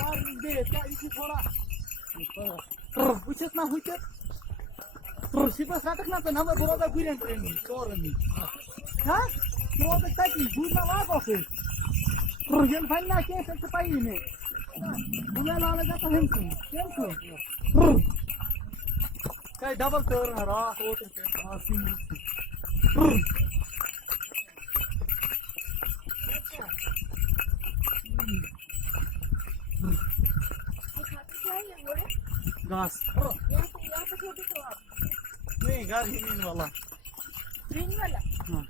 दे क्या इसी थोड़ा उचित ना उचित शिपस राटक ना तो नंबर बरोबर गुरेन ट्रेनिंग तोरनी हां तो ताकी गुना वागो से येन फाइना के से पाई ने बुला लाले जाता हम केम को काय डबल कर रा ओट के सिंग घास नहीं घास ग्रीन वाला हाँ